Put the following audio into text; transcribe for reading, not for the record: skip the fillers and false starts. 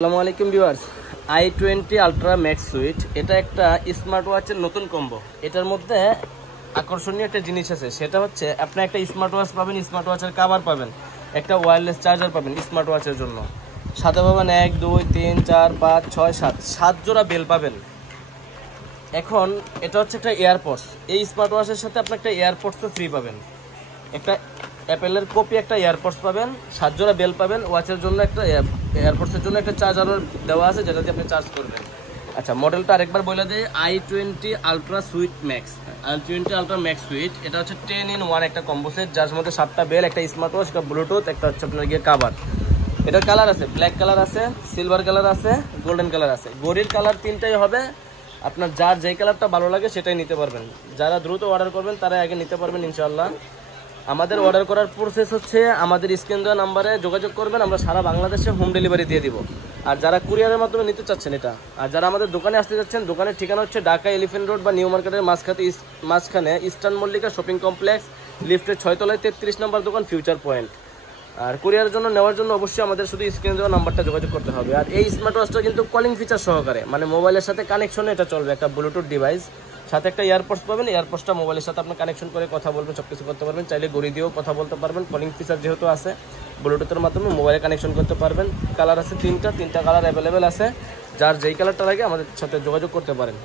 আসসালামু আলাইকুম viewers, i20 ultra max sweet এটা একটা স্মার্ট ওয়াচের নতুন কম্বো। এটার মধ্যে আকর্ষণীয় একটা জিনিস আছে, সেটা হচ্ছে আপনি একটা স্মার্ট ওয়াচ পাবেন, স্মার্ট ওয়াচের কভার পাবেন, একটা ওয়্যারলেস চার্জার পাবেন স্মার্ট ওয়াচের জন্য, সাথে পাবেন 1 2 3 4 5 6 7 জোড়া বেল পাবেন। এখন এটা হচ্ছে একটা এয়ারপডস, এই স্মার্ট ওয়াচের সাথে আপনি একটা এয়ারপডসও ফ্রি পাবেন, একটা অ্যাপেলের কপি একটা এয়ারপডস পাবেন, 7 জোড়া বেল পাবেন, ওয়াচের জন্য একটা এয়ারপডসের জন্য একটা চার্জারও দেওয়া আছে যেটা দিয়ে আপনি চার্জ করবেন। আচ্ছা, মডেলটা আরেকবার বলে দেয়, i20 ultra sweet max. i20 ultra max sweet এটা হচ্ছে 10 in 1 একটা কম্বো সেট, যার মধ্যে 7টা বেল, একটা স্মার্ট ওয়াচ, একটা ব্লুটুথ, একটা হচ্ছে আপনার গিয়ে কাভার। এটার কালার আছে ব্ল্যাক কালার আছে, সিলভার কালার আছে, গোল্ডেন কালার আছে। ঘড়ির কালার 3টাই হবে, আপনার যার যেই কালারটা ভালো লাগে সেটাই নিতে পারবেন। যারা দ্রুত অর্ডার করবেন তারা আগে নিতে পারবেন ইনশাআল্লাহ। আমাদের অর্ডার করার প্রসেস হচ্ছে, আমাদের স্ক্রিন দেওয়া নাম্বারে যোগাযোগ করবেন, আমরা সারা বাংলাদেশে হোম ডেলিভারি দিয়ে দিব। আর যারা কুরিয়ারের মাধ্যমে নিতে চাচ্ছেন এটা, আর যারা আমাদের দোকানে আসতে যাচ্ছেন, দোকানের ঠিকানা হচ্ছে ঢাকা এলিফ্যান্ট রোড বা নিউ মার্কেটের মাঝখানে ইস্টার্ন মল্লিকা শপিং কমপ্লেক্স, লিফটের 6 তলায় 33 নম্বর দোকান, ফিউচার পয়েন্ট। আর কুরিয়ারের জন্য নেওয়ার জন্য অবশ্যই আমাদের শুধু স্ক্রিন দেওয়া নাম্বারটা যোগাযোগ করতে হবে। আর এই স্মার্ট ওয়াচটা কিন্তু কলিং ফিচার সহকারে, মানে মোবাইলের সাথে কানেকশনে এটা চলবে, একটা ব্লুটুথ ডিভাইস, সাথে একটা এয়ারপডস পাবেন। এয়ারপডসটা মোবাইলের সাথে আপনি কানেকশন করে কথা বলবেন, সব কিছু করতে পারবেন। চাইলে ঘড়ি দিয়েও কথা বলতে পারবেন, কলিং ফিচার যেহেতু আছে, ব্লুটুথের মাধ্যমে মোবাইলে কানেকশন করতে পারবেন। কালার আছে তিনটা কালার অ্যাভেলেবেল আছে, যার যেই কালারটা লাগে আমাদের সাথে যোগাযোগ করতে পারেন।